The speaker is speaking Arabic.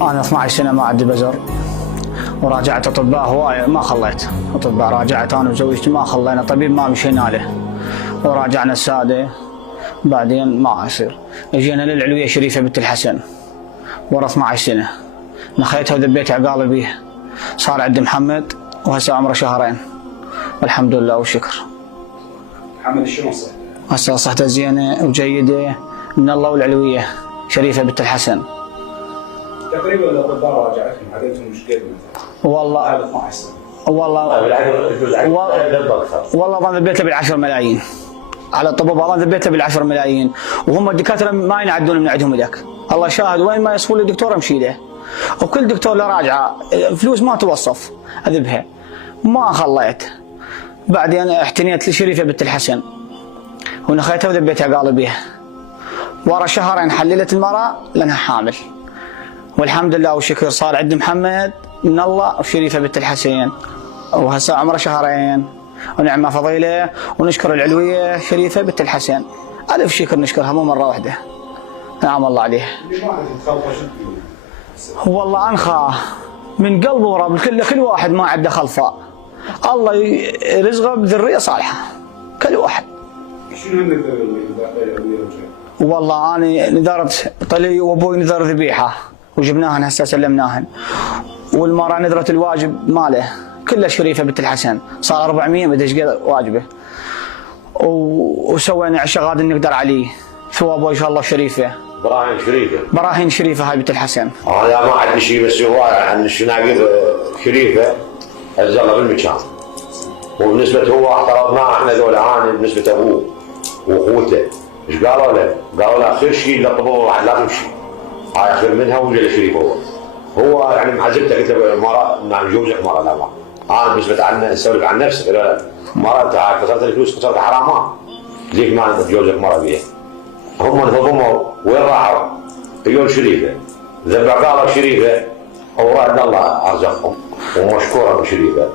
أنا 12 سنة ما عندي بزر، وراجعت أطباء هواية ما خليت، أطباء راجعت أنا وزوجتي ما خلينا، طبيب ما مشينا له، وراجعنا السادة بعدين ما أصير. اجينا للعلوية شريفة بنت الحسن ورا 12 سنة، نخيتها وذبيت عقالي بيه، صار عندي محمد وهسه عمره شهرين والحمد لله والشكر. محمد شلون صحته؟ هسه صحته زينة وجيدة من الله والعلوية شريفة بنت الحسن. تقريبا الاطباء راجعتهم عددهم مش قد والله هذا 12 سنه. والله انا ذبيته بال10 ملايين على الطبيب، والله ذبيته بال10 ملايين، وهم الدكاتره ما ينعدون من عندهم ذاك، الله شاهد وين ما يصفوا لي دكتور امشي له، وكل دكتور له راجعه، فلوس ما توصف اذبها، ما خليت. بعدين احتنيت لشريفه بنت الحسن ونخيتها وذبيتها قالوا بيها، ورا شهرين حللت المراه لانها حامل، والحمد لله والشكر صار عندي محمد من الله وشريفه بنت الحسين، وهسه عمره شهرين ونعمه فضيله، ونشكر العلويه شريفه بنت الحسين الف شكر نشكرها مو مره واحده. نعم الله عليه. والله انخى من قلبه ورب كل واحد ما عنده خلفاء، الله يرزقه بذريه صالحه كل واحد. شنو النذر اللي والله انا نذرت طلي وابوي نذر ذبيحه وجبناهن هسه سلمناهن، والمراه نذرت الواجب ماله كله شريفه بنت الحسن، صار 400 مدري ايش قد واجبه، وسوينا عشاء غاد نقدر عليه ثوابه ان شاء الله شريفه. براهين شريفه هاي بنت الحسن. انا ما عندي شيء بس هو عن الشناقيط شريفه عز الله بالمكان، وبالنسبه هو اعترضناه احنا ذولا انا بالنسبه ابوه واخوته ايش قالوا له؟ قالوا له اخر شيء لطبوه واحد لا تمشي، هاي اخر منها وجا شريف هو يعني معزبته قلت له مرة نعم جوزك مرة لا ما انا بالنسبه عن اسولف عن نفسي مرة انت خسرت الفلوس خسرت حرامات ليك ما جوزك مرة بيه. هم انهضموا وين راحوا؟ يوم شريفه ذبح قالوا شريفه وراد الله ارزقهم ومشكورا شريفه.